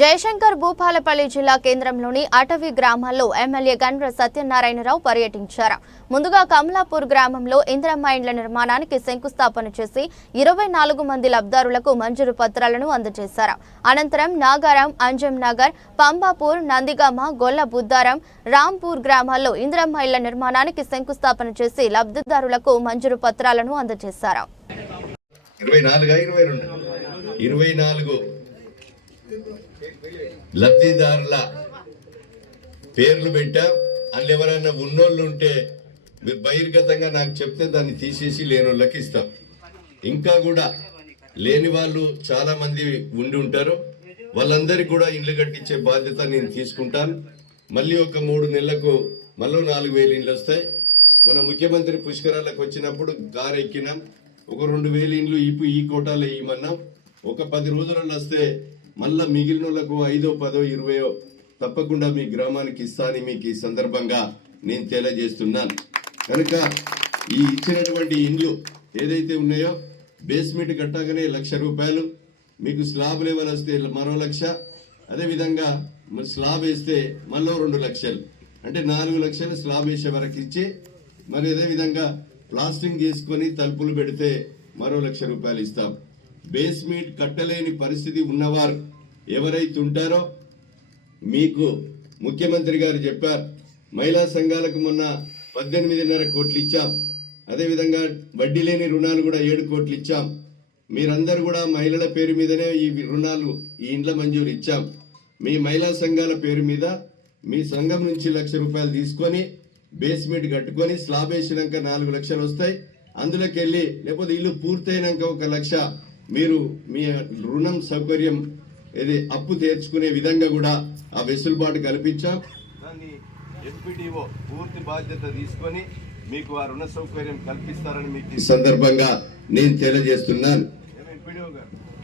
జయశంకర్ భూపాలపల్లి జిల్లా కేంద్రంలోని అటవీ గ్రామాల్లో ఎమ్మెల్యే గండ్ర సత్యనారాయణరావు పర్యటించారు. ముందుగా కమలాపూర్ గ్రామంలో ఇందిరమ్మ ఇండ్ల నిర్మాణానికి శంకుస్థాపన చేసి ఇరవై నాలుగు మంది లబ్ధారులకు మంజూరు పత్రాలను అందజేశారు. అనంతరం నాగారం అంజం నగర్ పంబాపూర్ నందిగామ గొల్ల బుద్దారం రాంపూర్ గ్రామాల్లో ఇందిరమ్మ ఇళ్ళ నిర్మాణానికి శంకుస్థాపన చేసి లబ్ధిదారులకు మంజూరు పత్రాలను అందజేశారు. ఇరవై ఇరవై రెండు? ఇరవై నాలుగు. లబ్ధిదారుల పేర్లు పెట్టాం. అందులో ఎవరైనా ఉన్నోళ్ళు ఉంటే మీరు బహిర్గతంగా నాకు చెప్తే దాన్ని తీసేసి లేని వాళ్ళకి ఇస్తాం. ఇంకా కూడా లేని వాళ్ళు చాలా మంది ఉండి ఉంటారు. వాళ్ళందరికీ కూడా ఇండ్లు కట్టించే బాధ్యత నేను తీసుకుంటాను. మళ్ళీ ఒక మూడు నెలలకు మళ్ళీ నాలుగు వేలు ఇండ్లు వస్తాయి. మన ముఖ్యమంత్రి పుష్కరాలకు వచ్చినప్పుడు కారు ఎక్కినాం. ఒక రెండు వేలు ఇండ్లు ఈ ఈ కోటాలో ఇవ్వమన్నాం. ఒక పది రోజులలో వస్తే మళ్ళా మిగిలిన వాళ్ళకు ఐదో పదో ఇరవయో తప్పకుండా మీ గ్రామానికి ఇస్తానని మీకు ఈ సందర్భంగా నేను తెలియజేస్తున్నాను. కనుక ఈ ఇచ్చినటువంటి ఇండ్లు ఏదైతే ఉన్నాయో బేస్మెంట్ కట్టగానే లక్ష రూపాయలు మీకు స్లాబ్ లెవెల్ వస్తే మరో లక్ష అదేవిధంగా మరి స్లాబ్ వేస్తే మళ్ళీ రెండు లక్షలు. అంటే నాలుగు లక్షలు స్లాబ్ వేసే వరకు ఇచ్చి మరి అదేవిధంగా ప్లాస్టింగ్ చేసుకొని తలుపులు పెడితే మరో లక్ష రూపాయలు ఇస్తాం. బేస్మెంట్ కట్టలేని పరిస్థితి ఉన్నవారు ఎవరైతే ఉంటారో మీకు ముఖ్యమంత్రి గారు చెప్పారు మహిళా సంఘాలకు మొన్న పద్దెనిమిదిన్నర కోట్లు ఇచ్చాం. అదేవిధంగా వడ్డీ లేని రుణాలు కూడా ఏడు కోట్లు ఇచ్చాం. మీరందరూ కూడా మహిళల పేరు మీదనే ఈ రుణాలు ఈ ఇండ్ల మంజూరు ఇచ్చాం. మీ మహిళా సంఘాల పేరు మీద మీ సంఘం నుంచి లక్ష రూపాయలు తీసుకొని బేస్మెంట్ కట్టుకొని స్లాబ్ వేసినాక నాలుగు లక్షలు వస్తాయి. అందులోకి వెళ్ళి లేకపోతే ఇల్లు పూర్తయినాక ఒక లక్ష. మీరు మీ రుణం సౌకర్యం ఇది అప్పు తీర్చుకునే విధంగా కూడా ఆ వెసులుబాటు కల్పించాం? దాన్ని ఎంపీడీఓ పూర్తి బాధ్యత తీసుకొని మీకు ఆ రుణ సౌకర్యం కల్పిస్తారని మీకు ఈ సందర్భంగా నేను తెలియజేస్తున్నాను.